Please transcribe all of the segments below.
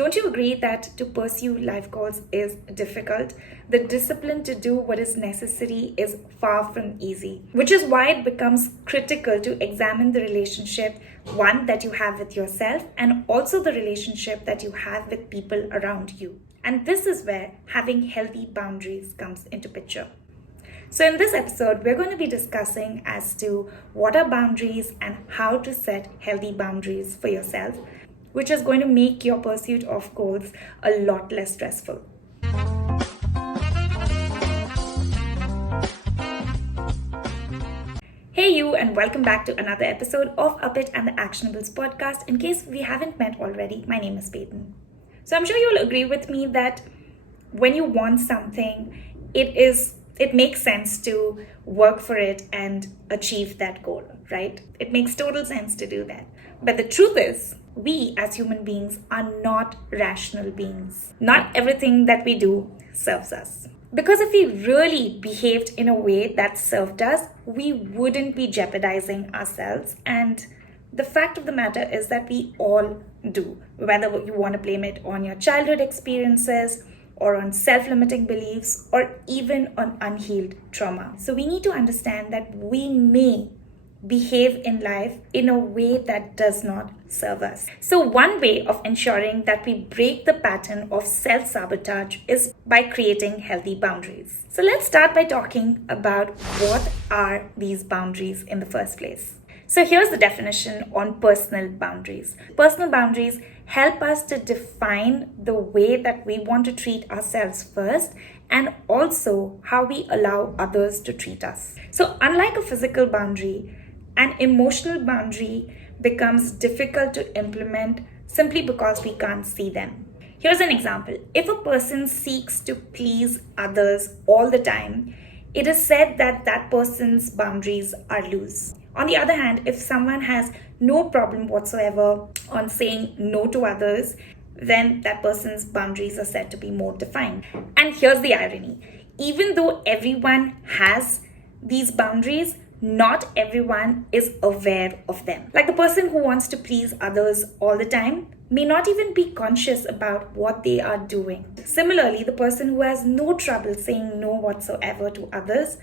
Don't you agree that to pursue life goals is difficult? The discipline to do what is necessary is far from easy, which is why it becomes critical to examine the relationship, one that you have with yourself, and also the relationship that you have with people around you. And this is where having healthy boundaries comes into picture. So in this episode, we're going to be discussing as to what are boundaries and how to set healthy boundaries for yourself, which is going to make your pursuit of goals a lot less stressful. Hey you, and welcome back to another episode of Up It and the Actionables podcast. In case we haven't met already, my name is Peyton. So I'm sure you'll agree with me that when you want something, it makes sense to work for it and achieve that goal, right? It makes total sense to do that. But the truth is, we as human beings are not rational beings. Not everything that we do serves us. Because if we really behaved in a way that served us, we wouldn't be jeopardizing ourselves. And the fact of the matter is that we all do, whether you want to blame it on your childhood experiences, or on self-limiting beliefs, or even on unhealed trauma. So we need to understand that we may behave in life in a way that does not serve us. So one way of ensuring that we break the pattern of self-sabotage is by creating healthy boundaries. So let's start by talking about what are these boundaries in the first place. So here's the definition on personal boundaries. Personal boundaries help us to define the way that we want to treat ourselves first, and also how we allow others to treat us. So unlike a physical boundary, an emotional boundary becomes difficult to implement simply because we can't see them. Here's an example. If a person seeks to please others all the time, it is said that that person's boundaries are loose. On the other hand, if someone has no problem whatsoever on saying no to others, then that person's boundaries are said to be more defined. And here's the irony. Even though everyone has these boundaries, not everyone is aware of them. Like the person who wants to please others all the time may not even be conscious about what they are doing. Similarly, the person who has no trouble saying no whatsoever to others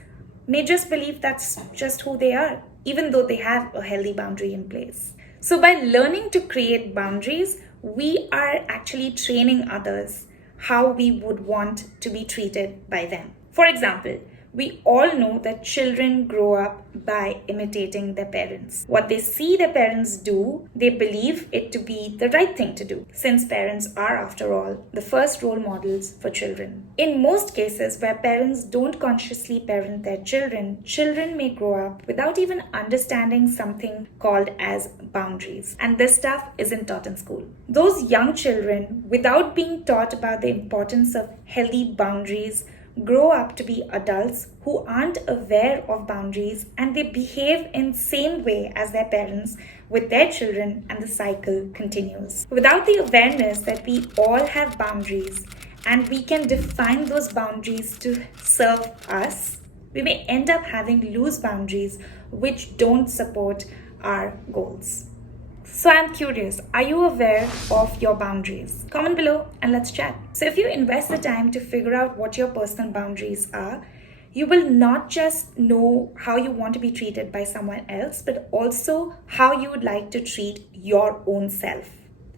may just believe that's just who they are, even though they have a healthy boundary in place. So by learning to create boundaries, we are actually training others how we would want to be treated by them. For example, we all know that children grow up by imitating their parents. What they see their parents do, they believe it to be the right thing to do, since parents are, after all, the first role models for children. In most cases where parents don't consciously parent their children, children may grow up without even understanding something called as boundaries. And this stuff isn't taught in school. Those young children, without being taught about the importance of healthy boundaries, grow up to be adults who aren't aware of boundaries, and they behave in same way as their parents with their children, and the cycle continues. Without the awareness that we all have boundaries and we can define those boundaries to serve us, we may end up having loose boundaries which don't support our goals. So I'm curious, are you aware of your boundaries? Comment below and let's chat. So if you invest the time to figure out what your personal boundaries are, you will not just know how you want to be treated by someone else, but also how you would like to treat your own self.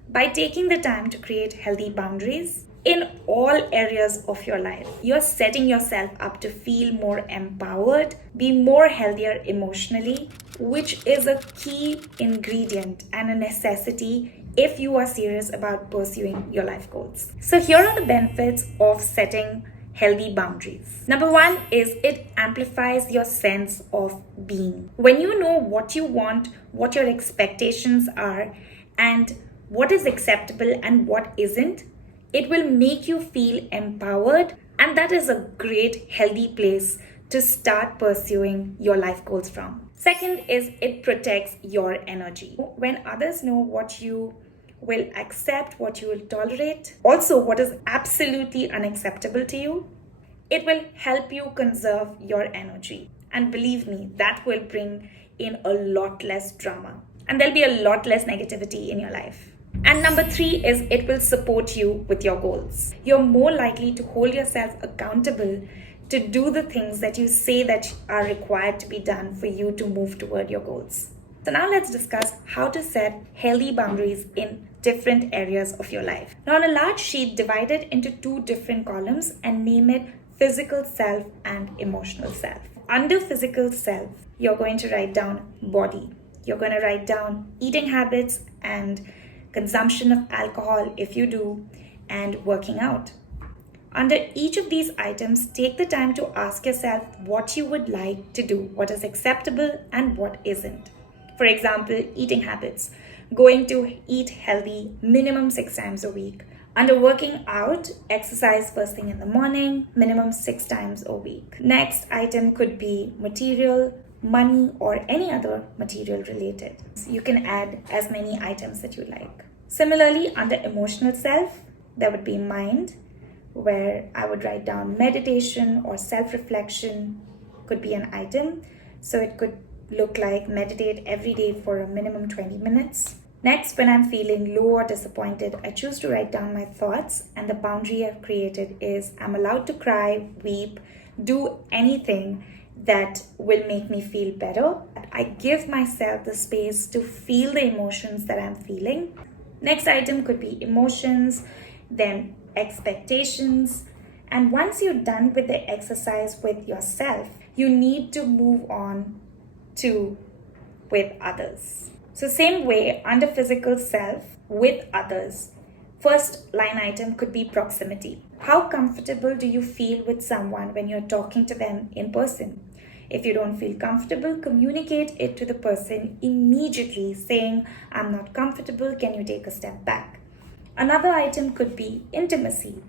By taking the time to create healthy boundaries in all areas of your life, you're setting yourself up to feel more empowered, be more healthier emotionally, which is a key ingredient and a necessity if you are serious about pursuing your life goals. So here are the benefits of setting healthy boundaries. Number one is it amplifies your sense of being. When you know what you want, what your expectations are, and what is acceptable and what isn't, it will make you feel empowered, and that is a great healthy place to start pursuing your life goals from. Second is it protects your energy. When others know what you will accept, what you will tolerate, also what is absolutely unacceptable to you, it will help you conserve your energy. And believe me, that will bring in a lot less drama. And there'll be a lot less negativity in your life. And number three is it will support you with your goals. You're more likely to hold yourself accountable to do the things that you say that are required to be done for you to move toward your goals. So now let's discuss how to set healthy boundaries in different areas of your life. Now on a large sheet, divide it into two different columns and name it physical self and emotional self. Under physical self, you're going to write down body. You're going to write down eating habits and consumption of alcohol if you do, and working out. Under each of these items, take the time to ask yourself what you would like to do, what is acceptable and what isn't. For example, eating habits, going to eat healthy minimum 6 times a week. Under working out, exercise first thing in the morning, minimum 6 times a week. Next item could be material, money, or any other material related. You can add as many items that you like. Similarly, under emotional self, there would be mind, where I would write down meditation or self-reflection could be an item. So it could look like meditate every day for a minimum 20 minutes. Next, when I'm feeling low or disappointed, I choose to write down my thoughts, and the boundary I've created is I'm allowed to cry, weep, do anything that will make me feel better. I give myself the space to feel the emotions that I'm feeling. Next item could be emotions, then expectations. And once you're done with the exercise with yourself, you need to move on to with others. So same way, under physical self, with others, first line item could be proximity. How comfortable do you feel with someone when you're talking to them in person? If you don't feel comfortable, communicate it to the person immediately, saying, I'm not comfortable, can you take a step back? Another item could be intimacy.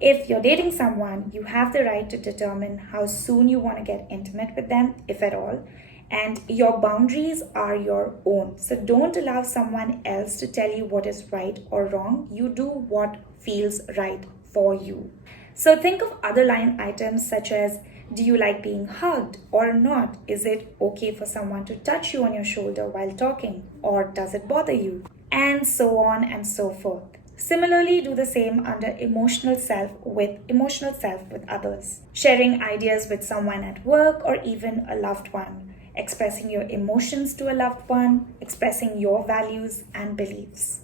If you're dating someone, you have the right to determine how soon you want to get intimate with them, if at all. And your boundaries are your own. So don't allow someone else to tell you what is right or wrong. You do what feels right for you. So think of other line items such as, do you like being hugged or not? Is it okay for someone to touch you on your shoulder while talking, or does it bother you? And so on and so forth. Similarly, do the same under emotional self with others. Sharing ideas with someone at work or even a loved one. Expressing your emotions to a loved one, expressing your values and beliefs.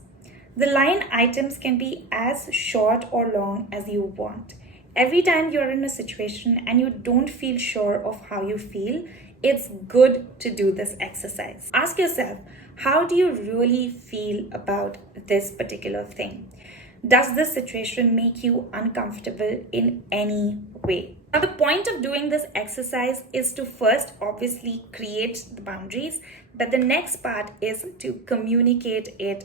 The line items can be as short or long as you want. Every time you're in a situation and you don't feel sure of how you feel, it's good to do this exercise. Ask yourself, how do you really feel about this particular thing? Does this situation make you uncomfortable in any way? Now, the point of doing this exercise is to first obviously create the boundaries, but the next part is to communicate it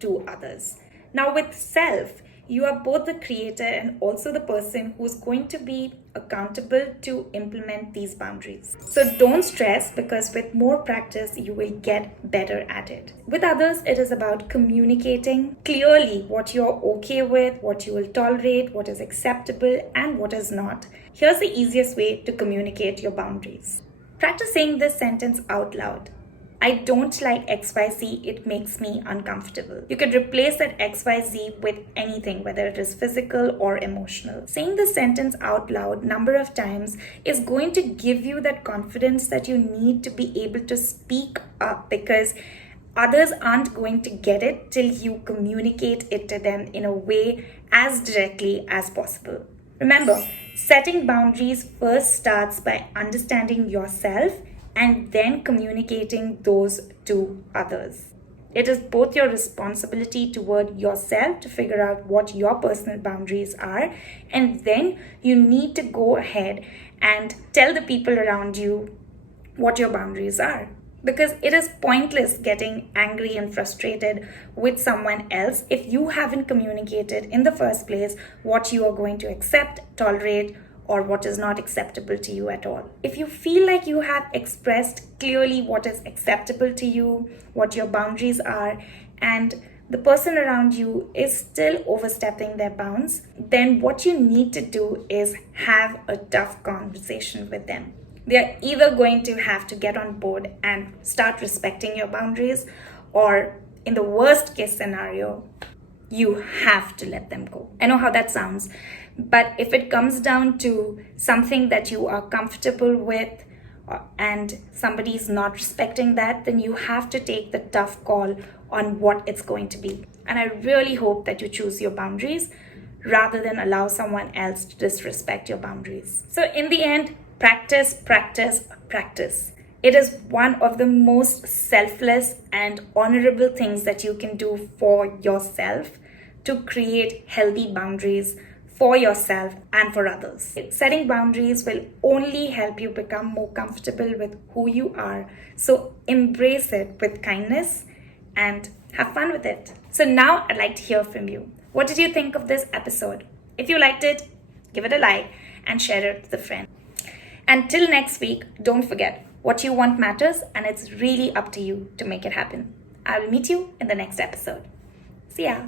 to others. Now, with self, you are both the creator and also the person who's going to be accountable to implement these boundaries. So don't stress, because with more practice, you will get better at it. With others, it is about communicating clearly what you're okay with, what you will tolerate, what is acceptable, and what is not. Here's the easiest way to communicate your boundaries. Practice saying this sentence out loud. I don't like XYZ, it makes me uncomfortable. You could replace that XYZ with anything, whether it is physical or emotional. Saying the sentence out loud number of times is going to give you that confidence that you need to be able to speak up, because others aren't going to get it till you communicate it to them in a way as directly as possible. Remember, setting boundaries first starts by understanding yourself and then communicating those to others. It is both your responsibility toward yourself to figure out what your personal boundaries are, and then you need to go ahead and tell the people around you what your boundaries are. Because it is pointless getting angry and frustrated with someone else if you haven't communicated in the first place what you are going to accept, tolerate, or what is not acceptable to you at all. If you feel like you have expressed clearly what is acceptable to you, what your boundaries are, and the person around you is still overstepping their bounds, then what you need to do is have a tough conversation with them. They're either going to have to get on board and start respecting your boundaries, or in the worst case scenario, you have to let them go. I know how that sounds, but if it comes down to something that you are comfortable with and somebody's not respecting that, then you have to take the tough call on what it's going to be. And I really hope that you choose your boundaries rather than allow someone else to disrespect your boundaries. So in the end, practice, practice, practice. It is one of the most selfless and honorable things that you can do for yourself to create healthy boundaries for yourself and for others. Setting boundaries will only help you become more comfortable with who you are. So embrace it with kindness and have fun with it. So now I'd like to hear from you. What did you think of this episode? If you liked it, give it a like and share it with a friend. Until next week, don't forget, what you want matters, and it's really up to you to make it happen. I will meet you in the next episode. See ya.